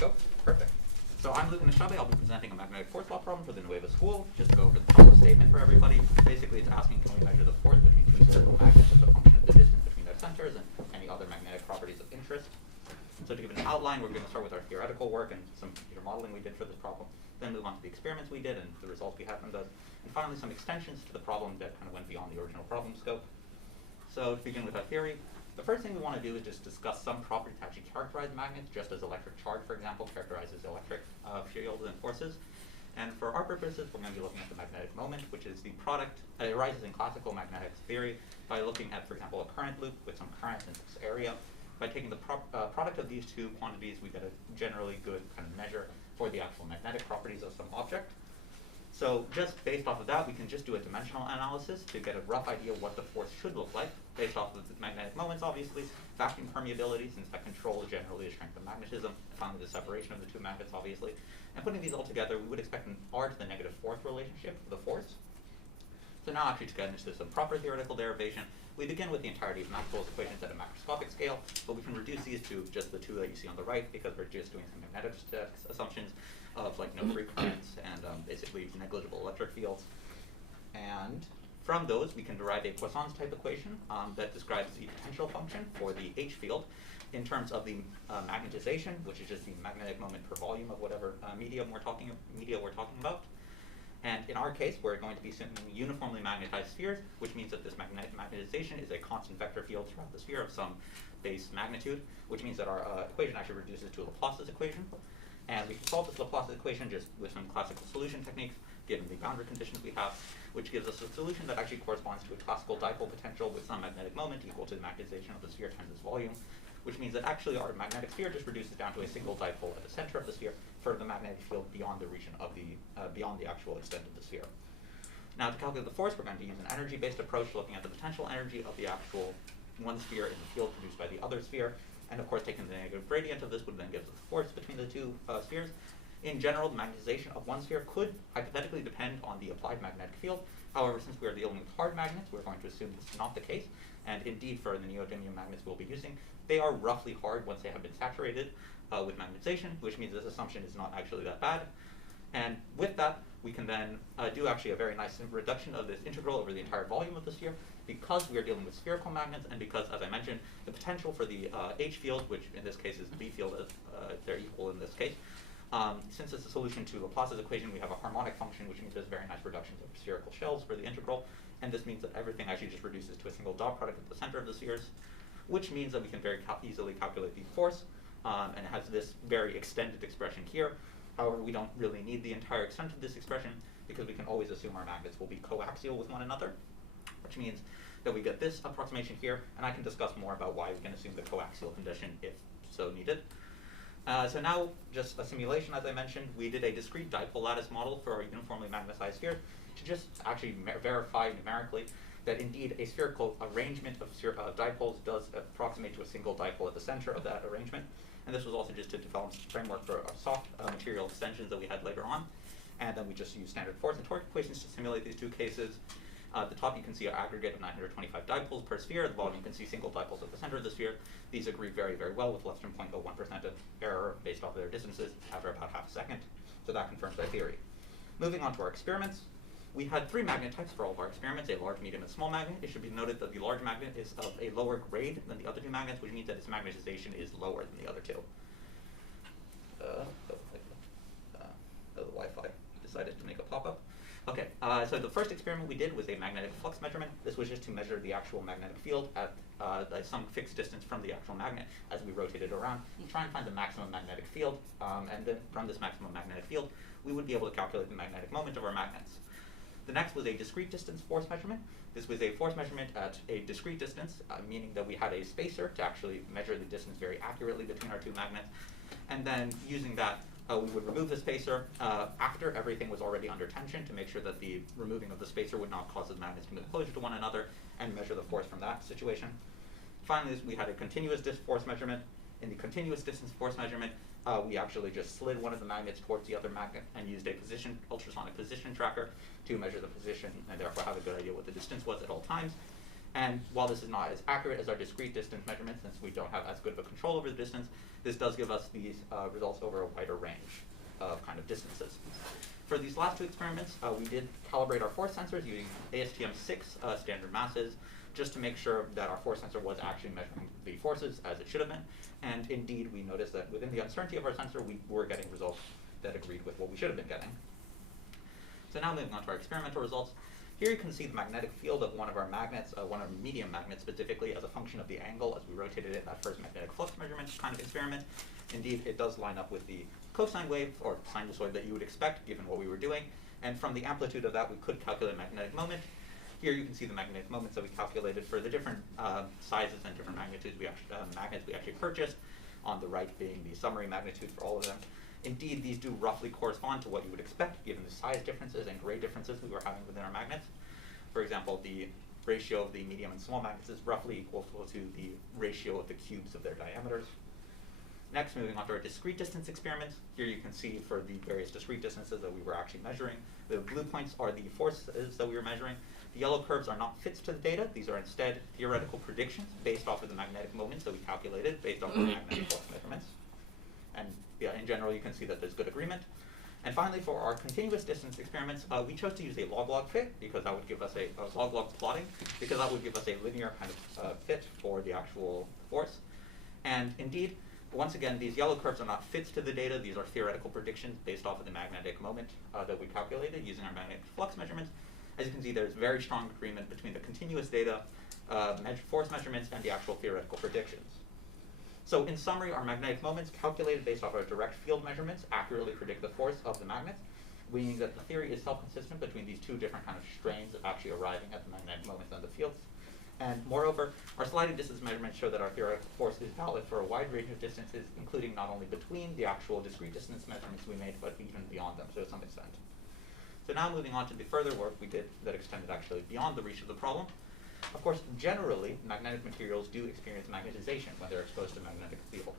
go. Perfect. So I'm Luke Nishabe. I'll be presenting a magnetic force law problem for the Nueva school. Just to go over the problem statement for everybody. Basically, it's asking, can we measure the force between two spherical magnets as a function of the distance between their centers and any other magnetic properties of interest. So to give an outline, we're going to start with our theoretical work and some computer modeling we did for this problem. Then move on to the experiments we did and the results we had from those. And finally, some extensions to the problem that kind of went beyond the original problem scope. So to begin with our theory, the first thing we want to do is just discuss some properties to actually characterize magnets, just as electric charge, for example, characterizes electric fields and forces. And for our purposes, we're going to be looking at the magnetic moment, which is the product, it arises in classical magnetic theory by looking at, for example, a current loop with some current in this area. By taking the product of these two quantities, we get a generally good kind of measure for the actual magnetic properties of some object. So just based off of that, we can just do a dimensional analysis to get a rough idea of what the force should look like, based off of the magnetic moments, obviously, vacuum permeability, since that controls generally the strength of magnetism, and finally the separation of the two magnets, obviously. And putting these all together, we would expect an R to the negative fourth relationship for the force. So now actually to get into some proper theoretical derivation, we begin with the entirety of Maxwell's equations at a macroscopic scale, but we can reduce these to just the two that you see on the right because we're just doing some magnetic statics assumptions of like no free currents and basically negligible electric fields. And from those, we can derive a Poisson's type equation that describes the potential function for the H field in terms of the magnetization, which is just the magnetic moment per volume of whatever media we're talking about. And in our case, we're going to be assuming uniformly magnetized spheres, which means that this magnetization is a constant vector field throughout the sphere of some base magnitude, which means that our equation actually reduces to Laplace's equation. And we can solve this Laplace's equation just with some classical solution techniques, given the boundary conditions we have, which gives us a solution that actually corresponds to a classical dipole potential with some magnetic moment equal to the magnetization of the sphere times its volume, which means that actually our magnetic sphere just reduces down to a single dipole at the center of the sphere for the magnetic field beyond the region of the beyond the actual extent of the sphere. Now to calculate the force, we're going to use an energy-based approach, looking at the potential energy of the actual one sphere in the field produced by the other sphere. And of course, taking the negative gradient of this would then give us the force between the two spheres. In general, the magnetization of one sphere could hypothetically depend on the applied magnetic field. However, since we are dealing with hard magnets, we're going to assume this is not the case. And indeed, for the neodymium magnets we'll be using, they are roughly hard once they have been saturated with magnetization, which means this assumption is not actually that bad. And with that, we can then do actually a very nice reduction of this integral over the entire volume of the sphere, because we are dealing with spherical magnets, and because, as I mentioned, the potential for the H field, which in this case is the B field, they're equal in this case. Since it's a solution to Laplace's equation, we have a harmonic function, which means there's very nice reductions of spherical shells for the integral, and this means that everything actually just reduces to a single dot product at the center of the spheres, which means that we can very easily calculate the force, and it has this very extended expression here. However, we don't really need the entire extent of this expression because we can always assume our magnets will be coaxial with one another, which means that we get this approximation here, and I can discuss more about why we can assume the coaxial condition if so needed. So now, just a simulation, as I mentioned, we did a discrete dipole lattice model for our uniformly magnetized sphere to just actually verify numerically that indeed a spherical arrangement of dipoles does approximate to a single dipole at the center of that arrangement. And this was also just to develop some framework for soft material extensions that we had later on. And then we just used standard force and torque equations to simulate these two cases. At the top, you can see our aggregate of 925 dipoles per sphere. At the bottom, you can see single dipoles at the center of the sphere. These agree very, very well with less than 0.01% of error based off of their distances after about half a second. So that confirms our theory. Moving on to our experiments. We had three magnet types for all of our experiments, a large, medium, and small magnet. It should be noted that the large magnet is of a lower grade than the other two magnets, which means that its magnetization is lower than the other two. The Wi-Fi decided to make a pop-up. Okay, so the first experiment we did was a magnetic flux measurement. This was just to measure the actual magnetic field at some fixed distance from the actual magnet as we rotate it around, and try and find the maximum magnetic field. And then from this maximum magnetic field, we would be able to calculate the magnetic moment of our magnets. The next was a discrete distance force measurement. This was a force measurement at a discrete distance, meaning that we had a spacer to actually measure the distance very accurately between our two magnets. And then using that, we would remove the spacer after everything was already under tension to make sure that the removing of the spacer would not cause the magnets to move closer to one another, and measure the force from that situation. Finally, we had a continuous force measurement. In the continuous distance force measurement, we actually just slid one of the magnets towards the other magnet and used a ultrasonic position tracker to measure the position and therefore have a good idea what the distance was at all times. And while this is not as accurate as our discrete distance measurements, since we don't have as good of a control over the distance, this does give us these results over a wider range of kind of distances. For these last two experiments, we did calibrate our force sensors using ASTM6 standard masses, just to make sure that our force sensor was actually measuring the forces as it should have been. And indeed, we noticed that within the uncertainty of our sensor, we were getting results that agreed with what we should have been getting. So now moving on to our experimental results. Here you can see the magnetic field of one of our magnets, one of our medium magnets specifically, as a function of the angle as we rotated it in that first magnetic flux measurement kind of experiment. Indeed, it does line up with the cosine wave or sinusoid that you would expect given what we were doing. And from the amplitude of that, we could calculate magnetic moment. Here you can see the magnetic moments that we calculated for the different sizes and different magnitudes magnets we actually purchased, on the right being the summary magnitude for all of them. Indeed, these do roughly correspond to what you would expect given the size differences and grade differences we were having within our magnets. For example, the ratio of the medium and small magnets is roughly equal to the ratio of the cubes of their diameters. Next, moving on to our discrete distance experiments. Here you can see for the various discrete distances that we were actually measuring. The blue points are the forces that we were measuring. The yellow curves are not fits to the data. These are instead theoretical predictions based off of the magnetic moments that we calculated based off of magnetic flux measurements. And yeah, in general, you can see that there's good agreement. And finally, for our continuous distance experiments, we chose to use a log-log fit because that would give us a log-log plotting, because that would give us a linear kind of fit for the actual force. And indeed, once again, these yellow curves are not fits to the data. These are theoretical predictions based off of the magnetic moment that we calculated using our magnetic flux measurements. As you can see, there's very strong agreement between the continuous data, force measurements, and the actual theoretical predictions. So in summary, our magnetic moments calculated based off our direct field measurements accurately predict the force of the magnet, meaning that the theory is self-consistent between these two different kind of strains of actually arriving at the magnetic moments and the fields. And moreover, our sliding distance measurements show that our theoretical force is valid for a wide range of distances, including not only between the actual discrete distance measurements we made, but even beyond them to some extent. So now moving on to the further work we did that extended actually beyond the reach of the problem. Of course, generally, magnetic materials do experience magnetization when they're exposed to magnetic fields.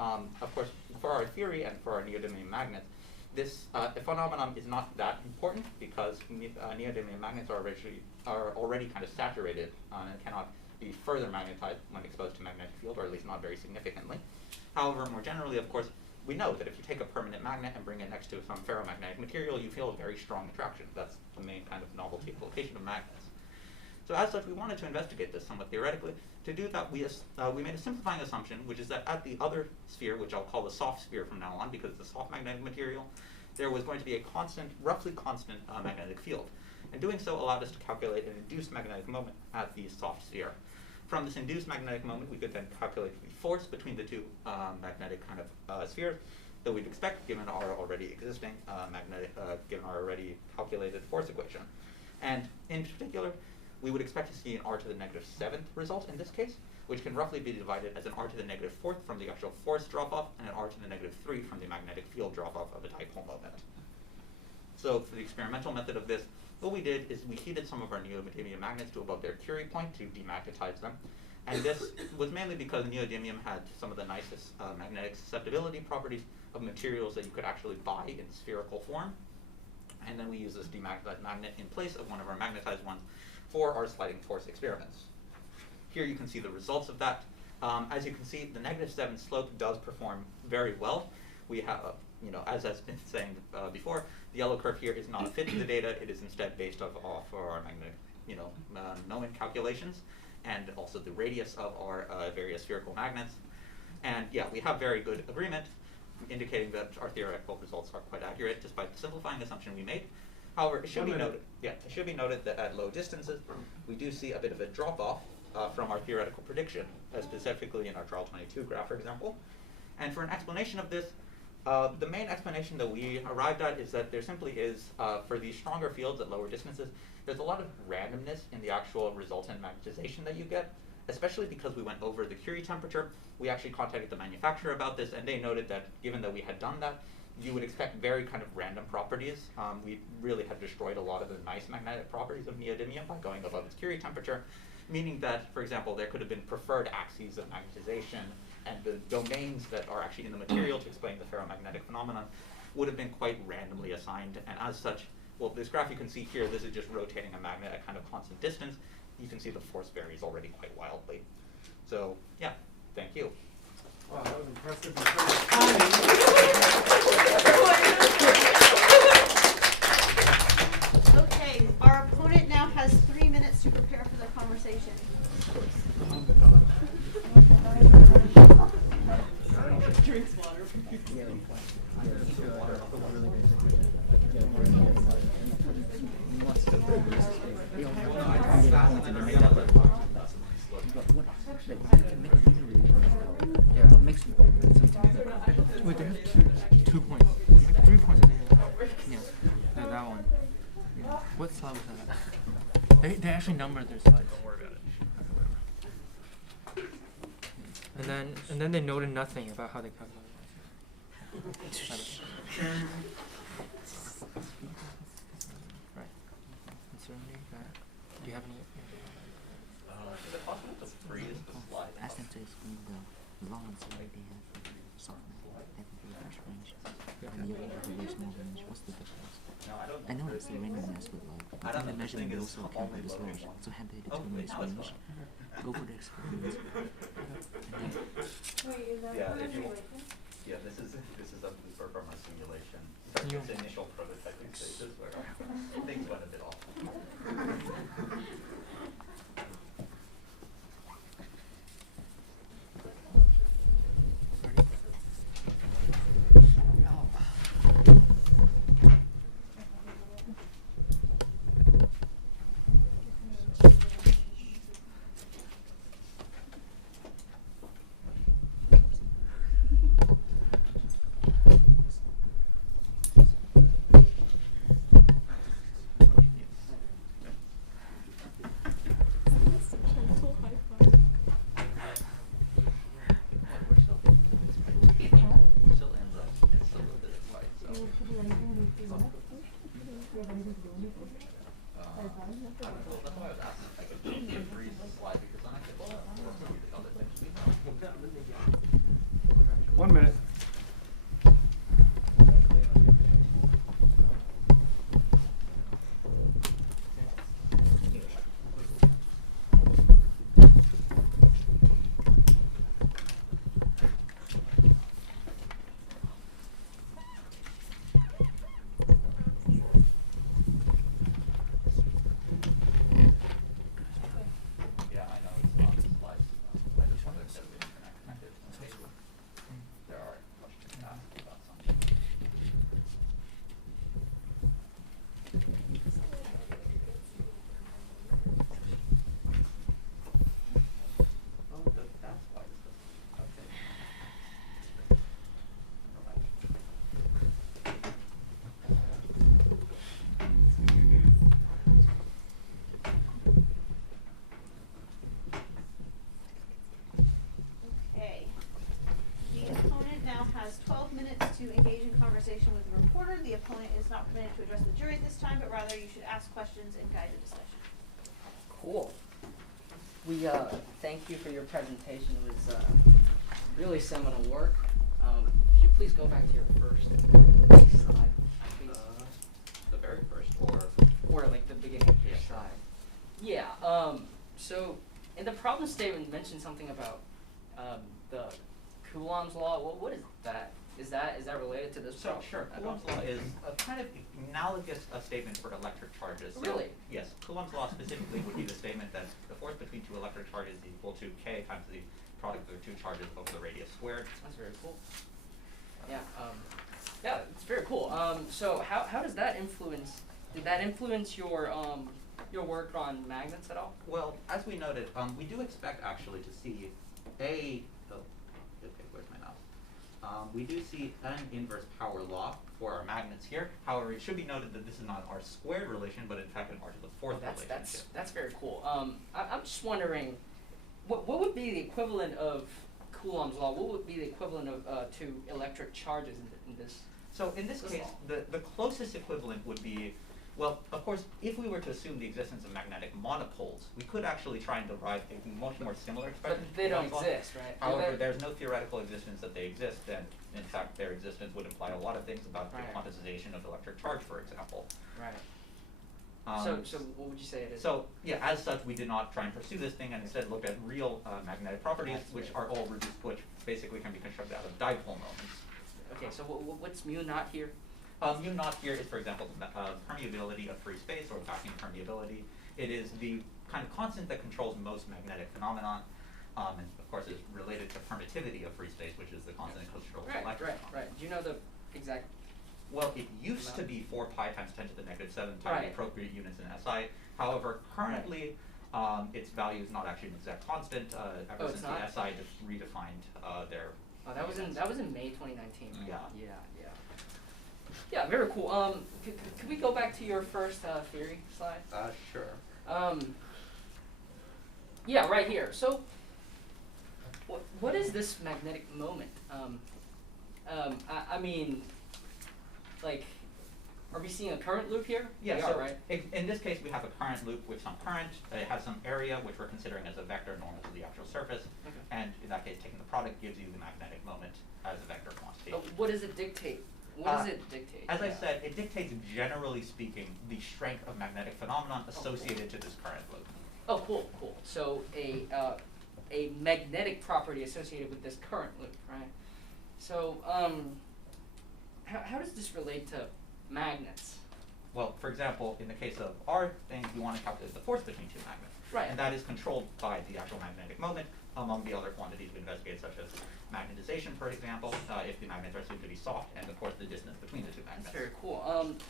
Of course, for our theory and for our neodymium magnets, this phenomenon is not that important because neodymium magnets are already kind of saturated and cannot be further magnetized when exposed to magnetic field, or at least not very significantly. However, more generally, of course, we know that if you take a permanent magnet and bring it next to some ferromagnetic material, you feel a very strong attraction. That's the main kind of novelty application of magnets. So as such, we wanted to investigate this somewhat theoretically. To do that, we made a simplifying assumption, which is that at the other sphere, which I'll call the soft sphere from now on because it's a soft magnetic material, there was going to be a constant, roughly constant magnetic field. And doing so allowed us to calculate an induced magnetic moment at the soft sphere. From this induced magnetic moment, we could then calculate the force between the two magnetic kind of spheres that we'd expect given our already existing given our already calculated force equation. And in particular, we would expect to see an r to the negative 7th result in this case, which can roughly be divided as an r to the negative 4th from the actual force drop-off and an r to the negative 3 from the magnetic field drop-off of a dipole moment. So for the experimental method of this, what we did is we heated some of our neodymium magnets to above their Curie point to demagnetize them. And this was mainly because neodymium had some of the nicest magnetic susceptibility properties of materials that you could actually buy in spherical form. And then we used this demagnetized magnet in place of one of our magnetized ones for our sliding force experiments. Here you can see the results of that. As you can see, the negative 7 slope does perform very well. We have, as I've been saying before, the yellow curve here is not a fit to the data. It is instead based off our magnetic, moment calculations, and also the radius of our various spherical magnets. And yeah, we have very good agreement, indicating that our theoretical results are quite accurate, despite the simplifying assumption we made. However, it should be noted that at low distances, we do see a bit of a drop-off from our theoretical prediction, specifically in our Charles 22 graph, for example. And for an explanation of this, the main explanation that we arrived at is that there simply is, for these stronger fields at lower distances, there's a lot of randomness in the actual resultant magnetization that you get, especially because we went over the Curie temperature. We actually contacted the manufacturer about this, and they noted that given that we had done that, you would expect very kind of random properties. We really had destroyed a lot of the nice magnetic properties of neodymium by going above its Curie temperature, meaning that, for example, there could have been preferred axes of magnetization, and the domains that are actually in the material to explain the ferromagnetic phenomenon would have been quite randomly assigned. And as such, well, this graph you can see here, this is just rotating a magnet at kind of constant distance. you can see the force varies already quite wildly. So yeah, thank you. Wow, that was impressive. Okay, our opponent now has 3 minutes to prepare for the conversation. Drinks water. Wait, they have 2 points. 3 points, I think. Yeah, that one. Yeah. What slide was that? They actually numbered their slides. Don't worry about it. And then they noted nothing about how they calculated it. Right. Uncertainty. Do you have any? Is it possible to freeze the slide? Ask them to explain the long uncertainty and softness. That would be a large range. And the other would be a small range. What's the difference? No, I don't I know it's the randomness, but like, I don't the know, the measurement thing will is also account for only this loading range. one. So had they Oh, determined wait, this now it's range, fine. go for the experiment. Yeah, this is a blooper from our simulation. It's initial prototyping stages where things went a bit off. One minute. Yeah, I know it's not slides. I just wanted to be interconnected. There are questions asked about something. Oh, that's why this doesn't. Okay. Okay. The opponent now has 12 minutes to engage in conversation with the reporter. The opponent is not permitted to address the jury at this time, but rather you should ask questions and guide the discussion. Cool. We thank you for your presentation. It was really seminal work. Could you please go back to your first slide, please? The very first, Or like the beginning of your Yeah, sure. slide. Yeah. So in the problem statement, you mentioned something about the Coulomb's law. What is that? Is that related to this So problem? sure, Coulomb's law is a kind of analogous statement for electric charges. So, Really? yes, Coulomb's law specifically would be the statement that the force between two electric charges is equal to k times the product of the two charges over the radius squared. That's very cool. Yeah. Yeah, it's very cool. So how does that influence? Did that influence your work on magnets at all? Well, as we noted, we do expect actually to see okay, where's my mouse? We do see an inverse power law for our magnets here. However, it should be noted that this is not an R squared relation, but in fact an R to the fourth relationship. That's very cool. I'm just wondering, what would be the equivalent of Coulomb's law? What would be the equivalent of to electric charges in this? So in this case, the closest equivalent would be, well, of course, if we were to assume the existence of magnetic monopoles, we could actually try and derive a much more similar expression. But they don't exist, right? However, there's no theoretical existence that they exist, and in fact, their existence would imply a lot of things about the Right. quantization of electric charge, for example. Right. So what would you say it is? So, yeah, as such, we did not try and pursue this thing and instead looked at real magnetic properties, which are all reduced, which basically can be constructed out of dipole moments. Okay, so what's mu naught here? Mu naught here is, for example, permeability of free space or vacuum permeability. It is the kind of constant that controls most magnetic phenomenon, and of course is related to permittivity of free space, which is the constant that controls electric phenomena. Right. Do you know the exact? Well, it used to be 4 pi times 10 to the negative 7 times the appropriate units in SI. However, currently, its value is not actually an exact constant. Ever since the SI just redefined their. Oh, that was in May 2019. Right? Yeah. Yeah, very cool. Could we go back to your first theory slide? Sure. Yeah, right here. So, what is this magnetic moment? I mean, like, are we seeing a current loop here? Yeah, we so are, right? in this case we have a current loop with some current. It has some area which we're considering as a vector normal to the actual surface. Okay. And in that case, taking the product gives you the magnetic moment as a vector quantity. What does it dictate? What does it dictate? As I said, it dictates, generally speaking, the strength of magnetic phenomenon associated to this current loop. Oh, cool. So a magnetic property associated with this current loop, right? So how does this relate to magnets? Well, for example, in the case of our thing, we want to calculate the force between two magnets. Right. And that is controlled by the actual magnetic moment, among the other quantities we investigate, such as magnetization, for example, if the magnets are assumed to be soft, and of course the distance between the two magnets. That's very cool.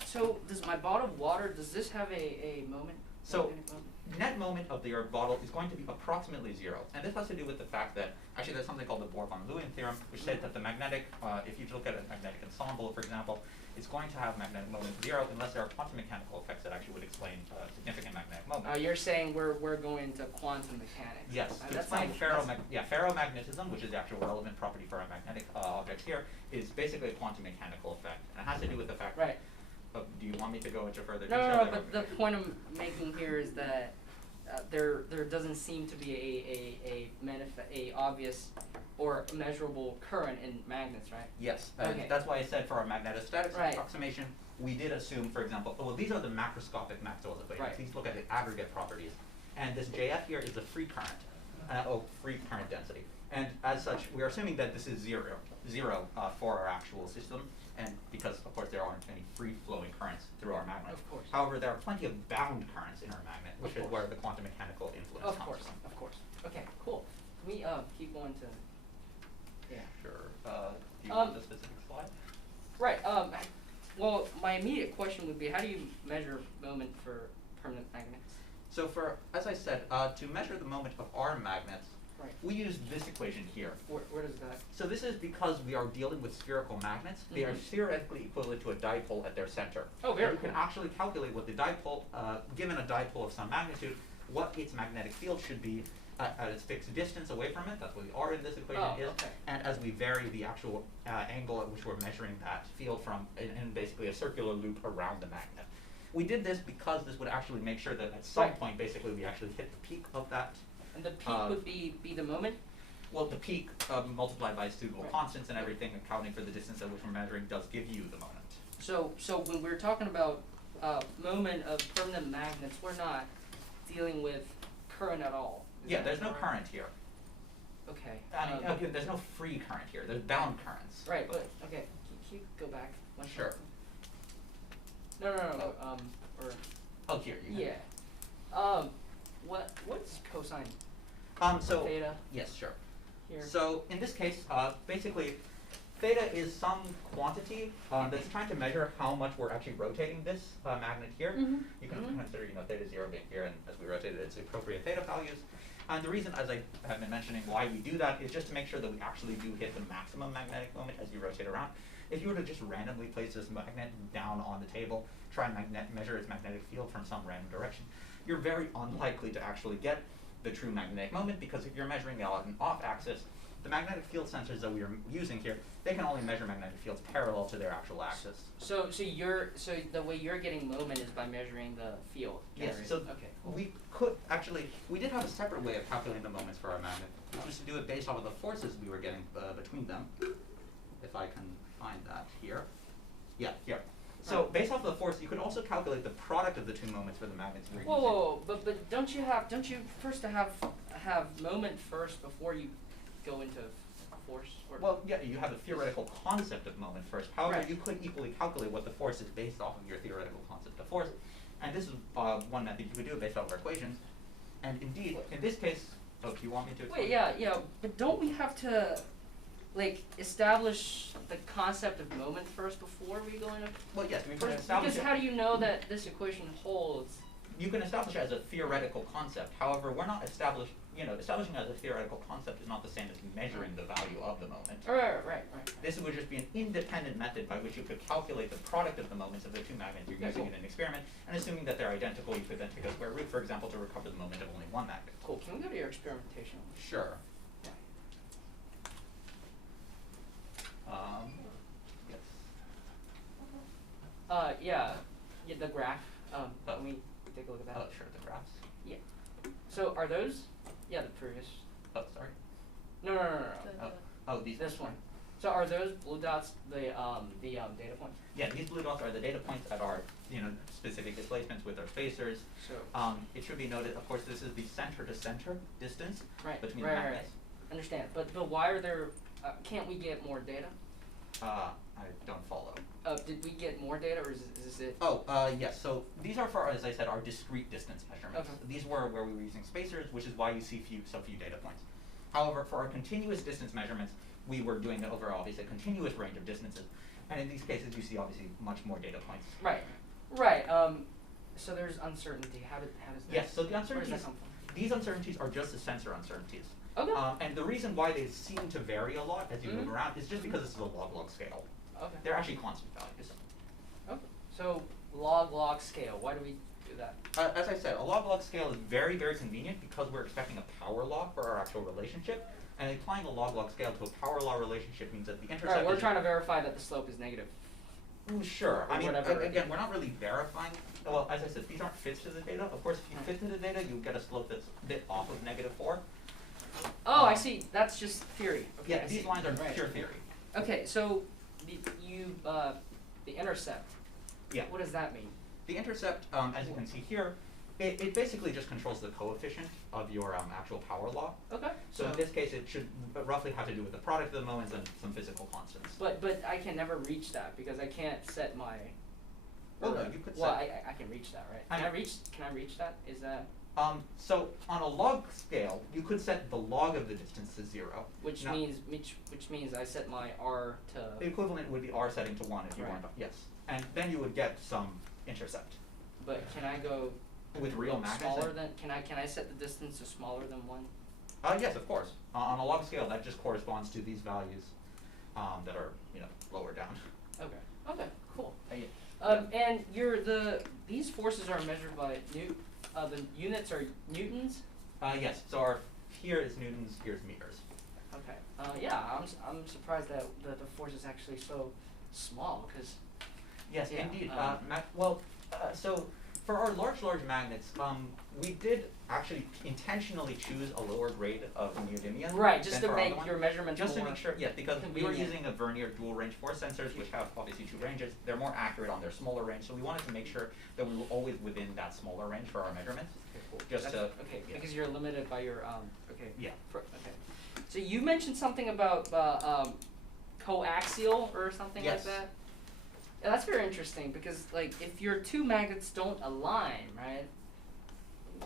So does my bottle of water, does this have a moment? So, magnetic moment? net moment of your bottle is going to be approximately 0. And this has to do with the fact that, actually there's something called the Bohr-von Leeuwen theorem, which says that the magnetic, if you look at a magnetic ensemble, for example, it's going to have magnetic moment 0 unless there are quantum mechanical effects that actually would explain significant magnetic moment. You're saying we're going to quantum mechanics. Yes, to explain ferromagnetism, which is the actual relevant property for our magnetic objects here, is basically a quantum mechanical effect. And it has to do with the fact Right. Do you want me to go into further No, detail? but the point I'm making here is that there doesn't seem to be a obvious or measurable current in magnets, right? Yes, Okay. that's why I said for our magnetostatics Right. approximation, we did assume, for example, well, these are the macroscopic Maxwell's equations. Right. These look at the aggregate properties. And this JF here is the free current, free current density. And as such, we are assuming that this is zero for our actual system. And because, of course, there aren't any free-flowing currents through our magnet. Of course. However, there are plenty of bound currents in our magnet, which is where the quantum mechanical influence Of comes from. course. Okay, cool. Can we keep going to? Yeah. Sure. Do you want the specific slide? Right. Well, my immediate question would be, how do you measure moment for permanent magnets? So as I said, to measure the moment of our magnets, Right. we use this equation here. Where does that? So this is because we are dealing with spherical magnets. They are theoretically equivalent to a dipole at their center. Oh, very and you cool. can actually calculate what the dipole, given a dipole of some magnitude, what its magnetic field should be at its fixed distance away from it. That's what the R in this equation is. Okay. And as we vary the actual angle at which we're measuring that field from in basically a circular loop around the magnet. We did this because this would actually make sure that at some point, basically, we actually hit the peak of that. And the peak would be the moment? Well, the peak multiplied by suitable constants and everything, accounting for the distance at which we're measuring, does give you the moment. So when we're talking about moment of permanent magnets, we're not dealing with current at all. Yeah, there's no current here. Okay. I mean, okay, there's no free current here. There's bound currents. Right, but okay. Can you go back one Sure. second? No. Or Oh, here you have yeah. What's cosine? So Theta yes, sure. here. So in this case, basically, theta is some quantity that's trying to measure how much we're actually rotating this magnet here. You can consider, theta 0 being here, and as we rotate it, it's appropriate theta values. And the reason, as I have been mentioning, why we do that is just to make sure that we actually do hit the maximum magnetic moment as you rotate around. If you were to just randomly place this magnet down on the table, try and measure its magnetic field from some random direction, you're very unlikely to actually get the true magnetic moment, because if you're measuring it on an off-axis, the magnetic field sensors that we are using here, they can only measure magnetic fields parallel to their actual axis. So the way you're getting moment is by measuring the field. Yes, generated. so okay, cool. we did have a separate way of calculating the moments for our magnet, which was to do it based off of the forces we were getting between them. If I can find that here. Yeah, here. So based off the force, you could also calculate the product of the two moments for the magnets you're Whoa, using. whoa, whoa, but don't you first have moment first before you go into force? Or Well, yeah, you have a theoretical concept of moment first. However, Right. you could equally calculate what the force is based off of your theoretical concept of force. And this is one method you could do based off our equations. And indeed, in this case, oh, do you want me to explain? wait, yeah, but don't we have to like establish the concept of moment first before we go into Well, yes, we first establish because how do you know that this equation holds? You can establish it as a theoretical concept. However, we're not establishing it as a theoretical concept is not the same as measuring the value of the moment. Right. This would just be an independent method by which you could calculate the product of the moments of the two magnets you're Okay, using cool. in an experiment, and assuming that they're identical, you could then take a square root, for example, to recover the moment of only one magnet. Cool. Can we go to your experimentation? Sure. Yes. Yeah, the graph. Can we take a look at that? Oh, sure, the graphs. Yeah. So are those? Yeah, the previous. Oh, sorry. No. Oh, these. This one. So are those blue dots the data points? Yeah, these blue dots are the data points that are, specific displacements with our spacers. So It should be noted, of course, this is the center-to-center distance between the right. magnets. Understand. But why are there? Can't we get more data? I don't follow. Did we get more data, or is this it? Oh, yes. So these are for, as I said, our discrete distance measurements. Okay. These were where we were using spacers, which is why you see so few data points. However, for our continuous distance measurements, we were doing it over obviously a continuous range of distances, and in these cases, you see obviously much more data points. Right. So there's uncertainty. How does that? Yes. So the Where does uncertainties. that come from? These uncertainties are just the sensor uncertainties. Okay. And the reason why they seem to vary a lot as you move around is just because this is a log-log scale. Okay. They're actually constant values. Okay. So log scale. Why do we do that? As I said, a log-log scale is very, very convenient because we're expecting a power law for our actual relationship. And applying a log-log scale to a power law relationship means that the intercept Alright, we're is trying to verify that the slope is negative. Sure. Or I mean, whatever. again, we're not really verifying. Well, as I said, these aren't fits to the data. Of course, if you fit to the data, you get a slope that's a bit off of -4. Oh, I see. That's just theory. Okay, Yeah, I these see. lines are Right. pure theory. Okay, so the intercept. Yeah. What does that mean? The intercept, as you can see here, it basically just controls the coefficient of your actual power law. Okay. So in this case, it should roughly have to do with the product of the moments and some physical constants. But I can never reach that because I can't set my. Well, no, you could Well, set. I can reach that, right? I Can I mean- reach? Can I reach that? Is that So on a log scale, you could set the log of the distance to 0. which Now- means I set my r The to. equivalent would be r setting to 1 if you Right. want. Yes, and then you would get some intercept. But can I go With real magnets. smaller than? Can I set the distance to smaller than 1? Yes, of course. On a log scale, that just corresponds to these values that are lower down. Okay. Okay. Cool. And these forces are measured by the units are newtons. Yes. So here is newtons, here's meters. Okay. Yeah, I'm surprised that the force is actually so small because. Yes, Yeah, indeed. So for our large magnets, we did actually intentionally choose a lower grade of neodymium. Right, just than to for our make other your one. measurements Just to more make sure, yes, because we were convenient. using a vernier dual range force sensors, which have obviously 2 ranges. They're more accurate on their smaller range, so we wanted to make sure that we were always within that smaller range for our measurements. Okay, cool. Just That's- to okay, yeah. because you're limited by your okay. Yeah. Okay. So you mentioned something about coaxial or something Yes. like that. Yeah, that's very interesting because like if your 2 magnets don't align, right?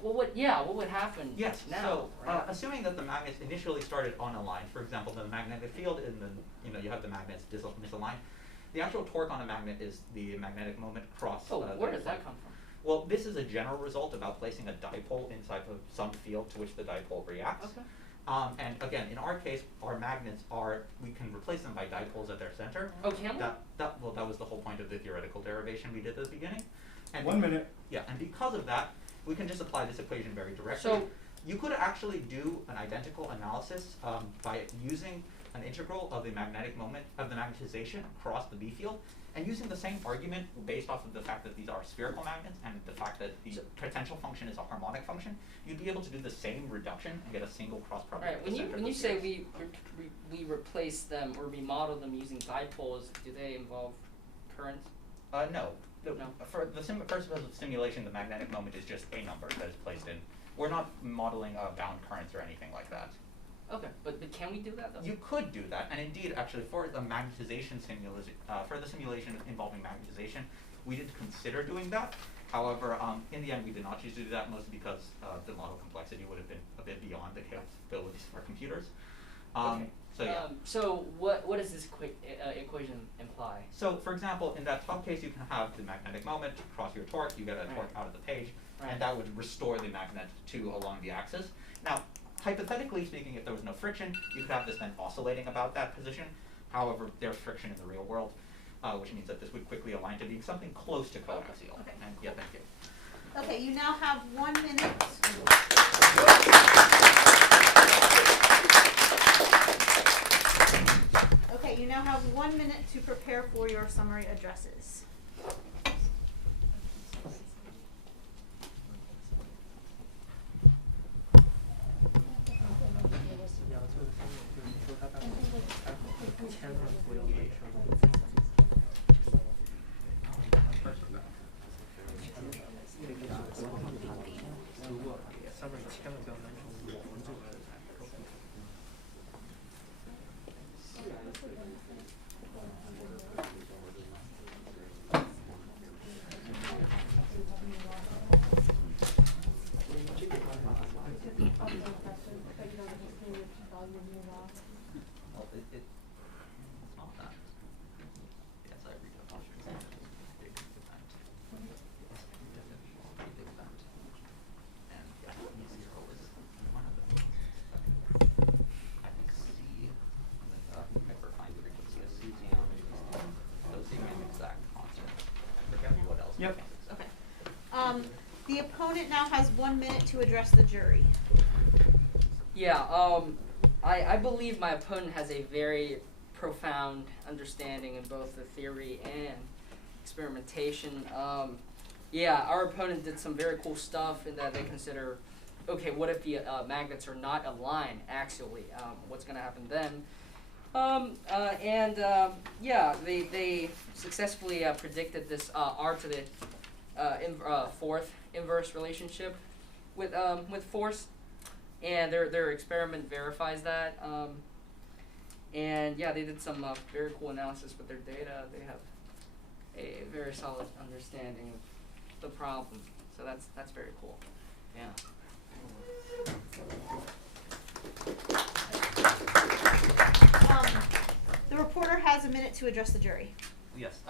What would happen Yes. now? So right? assuming that the magnets initially started unaligned, for example, the magnetic field, and then you have the magnets misaligned. The actual torque on a magnet is the magnetic moment cross. Where does that come from? Well, this is a general result about placing a dipole inside of some field to which the dipole reacts. Okay. And again, in our case, our magnets we can replace them by dipoles at their center. Oh, can we? That was the whole point of the theoretical derivation we did at the beginning. And 1 minute. Yeah, and because of that, we can just apply this equation very directly. So- you could actually do an identical analysis by using an integral of the magnetic moment of the magnetization across the B field, and using the same argument based off of the fact that these are spherical magnets and the fact that the potential function is a harmonic function, you'd be able to do the same reduction and get a single cross product. Alright, when you say we replace them or we model them using dipoles, do they involve currents? No, No. For the purpose of simulation, the magnetic moment is just a number that is placed in. We're not modeling bound currents or anything like that. Okay, but can we do that though? You could do that, and indeed, actually, for the magnetization simulation, for the simulation involving magnetization, we did consider doing that. However, in the end, we did not choose to do that, mostly because the model complexity would have been a bit beyond the capabilities of our computers. Okay. So yeah. So what does this equation imply? So, for example, in that top case, you can have the magnetic moment cross your torque. You get a torque out of the page, and that would restore the magnet along the axis. Now, hypothetically speaking, if there was no friction, you could have this then oscillating about that position. However, there's friction in the real world, which means that this would quickly align to being something close to coaxial. Okay. And yeah, thank you. Okay, you now have 1 minute. Okay, you now have 1 minute to prepare for your summary addresses. Well, it's not that. Yes, I read it. Big event. Big event. And yeah, zero is one of them. I think C, and then hyperfine frequency is cesium. Those being an exact constant. I forget what else. Yep. Okay. The opponent now has 1 minute to address the jury. Yeah, I believe my opponent has a very profound understanding in both the theory and experimentation. Yeah, our opponent did some very cool stuff in that they consider, okay, what if the magnets are not aligned axially? What's going to happen then? Yeah, they successfully predicted this R to the fourth inverse relationship with force. And their experiment verifies that. And yeah, they did some very cool analysis with their data. They have a very solid understanding of the problem. So that's very cool. Yeah. The reporter has a minute to address the jury. Yes,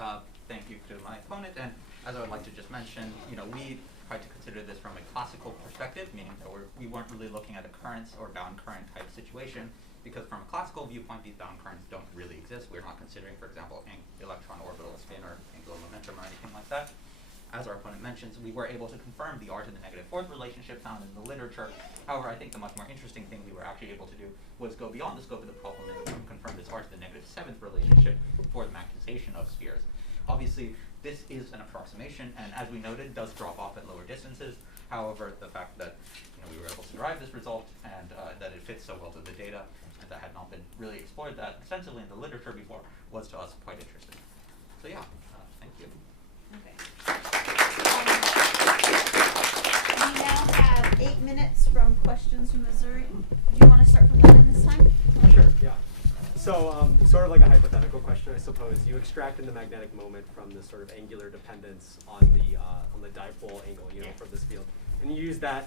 thank you to my opponent, and as I would like to just mention, we tried to consider this from a classical perspective, meaning that we weren't really looking at a currents or bound current type situation, because from a classical viewpoint, these bound currents don't really exist. We're not considering, for example, electron orbital spin or angular momentum or anything like that. As our opponent mentions, we were able to confirm the R to the negative fourth relationship found in the literature. However, I think the much more interesting thing we were actually able to do was go beyond the scope of the problem and confirm this R to the negative seventh relationship for the magnetization of spheres. Obviously, this is an approximation, and as we noted, does drop off at lower distances. However, the fact that we were able to derive this result and that it fits so well to the data, and that had not been really explored that extensively in the literature before, was to us quite interesting. So yeah, thank you. Okay. We now have 8 minutes from questions from Missouri. Do you want to start from that in this time? Sure, yeah. So, sort of like a hypothetical question, I suppose. You extracted the magnetic moment from the sort of angular dependence on the dipole angle, from this field, and you use that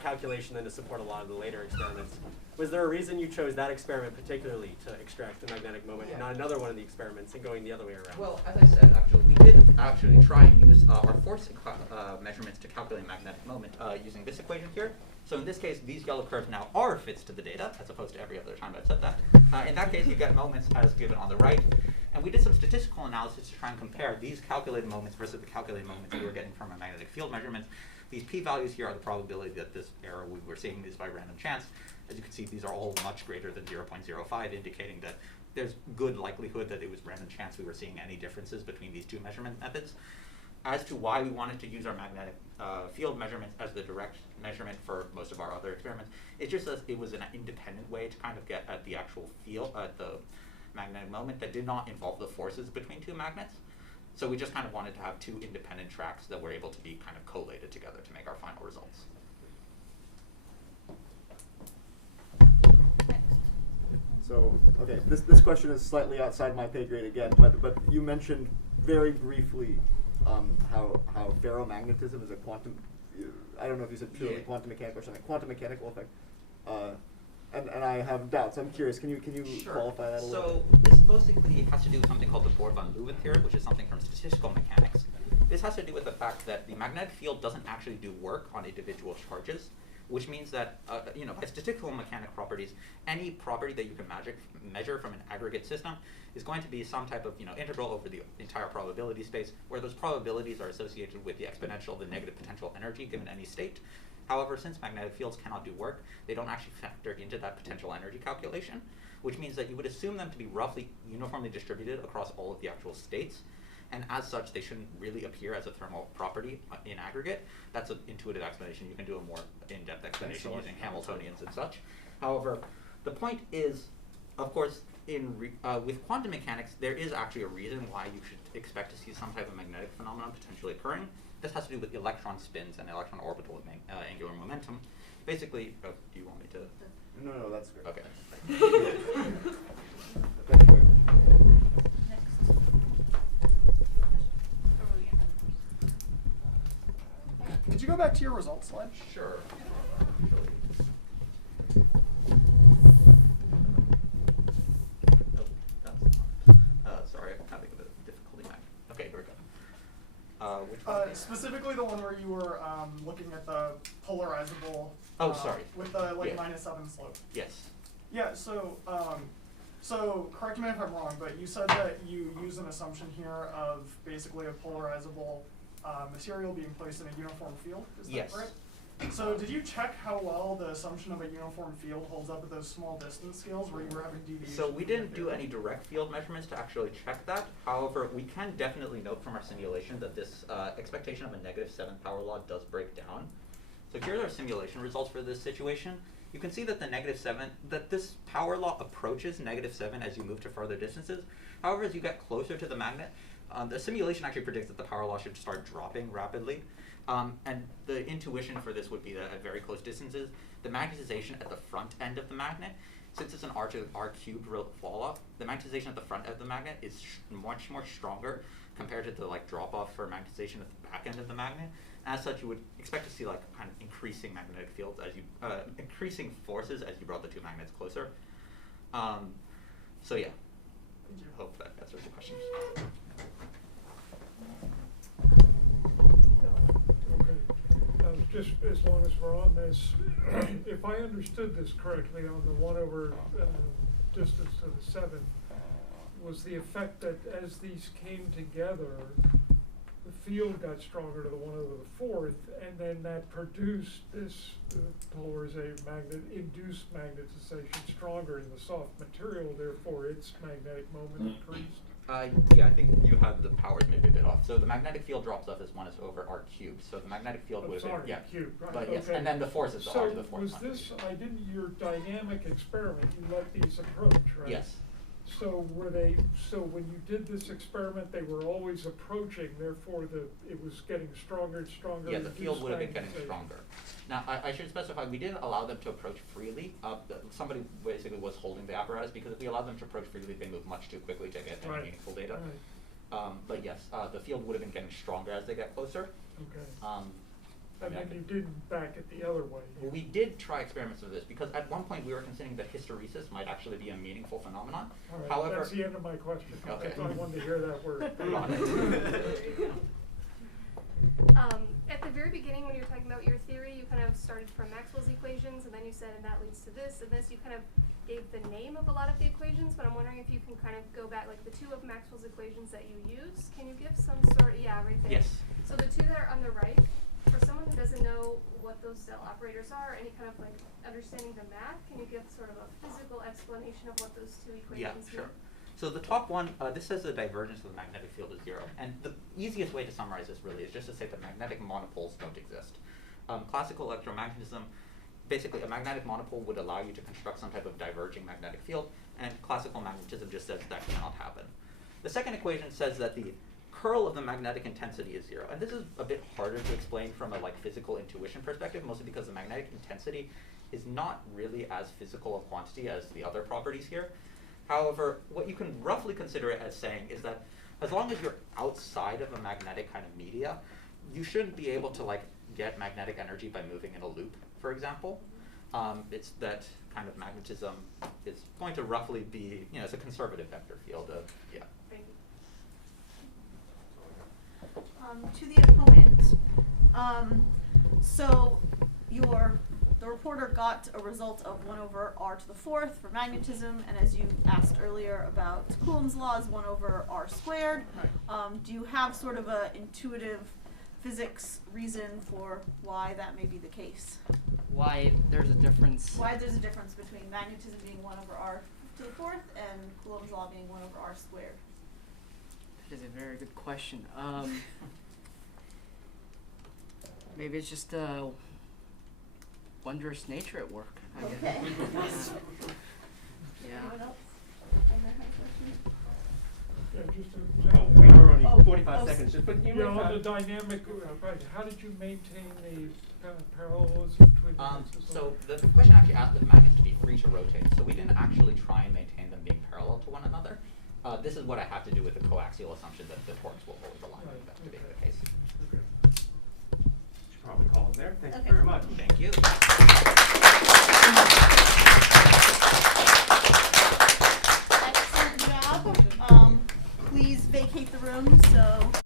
calculation then to support a lot of the later experiments. Was there a reason you chose that experiment particularly to extract the magnetic moment, and not another one of the experiments and going the other way around? Well, as I said, actually, we did actually try and use our force measurements to calculate magnetic moment using this equation here. So in this case, these yellow curves now are fits to the data, as opposed to every other time I've said that. In that case, you get moments as given on the right. And we did some statistical analysis to try and compare these calculated moments versus the calculated moments we were getting from our magnetic field measurements. These p-values here are the probability that this error we were seeing is by random chance. As you can see, these are all much greater than 0.05, indicating that there's good likelihood that it was random chance we were seeing any differences between these two measurement methods. As to why we wanted to use our magnetic field measurements as the direct measurement for most of our other experiments, it's just that it was an independent way to kind of get at the actual field, at the magnetic moment that did not involve the forces between two magnets. So we just kind of wanted to have two independent tracks that were able to be kind of collated together to make our final results. So, okay, this question is slightly outside my pay grade again, but you mentioned very briefly how ferromagnetism is a quantum, I don't know if you said purely quantum mechanical or something, quantum mechanical effect. And I have doubts. I'm curious, can you Sure. qualify that a little So bit? this basically has to do with something called the Bohr-von Leuven theorem, which is something from statistical mechanics. This has to do with the fact that the magnetic field doesn't actually do work on individual charges, which means that, by statistical mechanic properties, any property that you can measure from an aggregate system is going to be some type of, integral over the entire probability space, where those probabilities are associated with the exponential of the negative potential energy given any state. However, since magnetic fields cannot do work, they don't actually factor into that potential energy calculation, which means that you would assume them to be roughly uniformly distributed across all of the actual states. And as such, they shouldn't really appear as a thermal property in aggregate. That's an intuitive explanation. You can do a more in-depth explanation using Hamiltonians and such. However, the point is, of course, with quantum mechanics, there is actually a reason why you should expect to see some type of magnetic phenomenon potentially occurring. This has to do with electron spins and electron orbital angular momentum. Basically, do you want me to? No, that's great. Okay. Thank you very much. Next. Could you go back to your results slide? Sure. Sorry, I'm having a bit of difficulty. Okay, here we go. Which one? Specifically the one where you were looking at the polarizable. Oh, sorry. With the Yeah. -7 slope. Yes. Yeah. So correct me if I'm wrong, but you said that you use an assumption here of basically a polarizable material being placed in a uniform field. Is that Yes. correct? So did you check how well the assumption of a uniform field holds up at those small distance scales where you were having deviation? So we from the didn't do theory? any direct field measurements to actually check that. However, we can definitely note from our simulation that this expectation of a -7 power law does break down. So here are our simulation results for this situation. You can see that that this power law approaches -7 as you move to further distances. However, as you get closer to the magnet, the simulation actually predicts that the power law should start dropping rapidly. And the intuition for this would be that at very close distances, the magnetization at the front end of the magnet, since it's an R cubed fall off, the magnetization at the front of the magnet is much more stronger compared to the drop off for magnetization at the back end of the magnet. As such, you would expect to see kind of increasing magnetic fields as you increasing forces as you brought the two magnets closer. So yeah, I hope that answers the question. Okay. Just as long as we're on this, if I understood this correctly, on the 1 over distance to the 7, was the effect that as these came together, the field got stronger to the 1 over the 4th, and then that produced this induced magnetization stronger in the soft material, therefore its magnetic moment increased. Yeah, I think you have the powers maybe a bit off. So the magnetic field drops off as 1 is over R cubed. So the magnetic field would have been, yeah. Cubed, right, But yes, okay. and then the force is the R to the 4th. So was this, your dynamic experiment, you let these approach, right? Yes. So so when you did this experiment, they were always approaching, therefore it was getting stronger and stronger. Yeah, the field would have been getting magnetization. stronger. Now, I should specify, we didn't allow them to approach freely. Somebody basically was holding the apparatus, because if we allowed them to approach freely, they move much too quickly to get any Right. meaningful data. Right. But yes, the field would have been getting stronger as they get closer. Okay. And then you didn't back it the other way. Well, we did try experiments with this, because at one point we were considering that hysteresis might actually be a meaningful phenomenon. All right, However, that's the end of my question. Okay. I wanted to hear that word. At the very beginning, when you were talking about your theory, you kind of started from Maxwell's equations, and then you said, and that leads to this, and this. You kind of gave the name of a lot of the equations, but I'm wondering if you can kind of go back, like the 2 of Maxwell's equations that you use. Can you give some sort? Yeah, right there. Yes. So the 2 that are on the right, for someone who doesn't know what those cell operators are, any kind of understanding the math, can you give sort of a physical explanation of what those 2 equations Yeah, sure. mean? So the top one, this says the divergence of the magnetic field is 0. And the easiest way to summarize this really is just to say that magnetic monopoles don't exist. Classical electromagnetism, basically a magnetic monopole would allow you to construct some type of diverging magnetic field, and classical magnetism just says that cannot happen. The second equation says that the curl of the magnetic intensity is 0. And this is a bit harder to explain from a physical intuition perspective, mostly because the magnetic intensity is not really as physical a quantity as the other properties here. However, what you can roughly consider it as saying is that as long as you're outside of a magnetic kind of media, you shouldn't be able to get magnetic energy by moving in a loop, for example. It's that kind of magnetism is going to roughly be, it's a conservative vector field of, yeah. Thank you. To the opponent, so the reporter got a result of 1 over r to the 4th for magnetism, and as you asked earlier about Coulomb's law is 1 over r squared. Do you have sort of a intuitive physics reason for why that may be the case? Why there's a difference? Why there's a difference between magnetism being 1 over r to the 4th and Coulomb's law being 1 over r squared? That is a very good question. Maybe it's just wondrous nature at work, I guess. Okay. Yeah. Anyone else? Anyone have a question? Yeah, just We are only Oh, 45 oh, seconds. Just, but you yeah, might on the have- dynamic, right, how did you maintain the parallelism between the masses? So the question actually asked the magnets to be free to rotate. So we didn't actually try and maintain them being parallel to one another. This is what I have to do with the coaxial assumption that the torques will always align with that to be the case. Should probably call it there. Thank Okay. you very much. Thank you.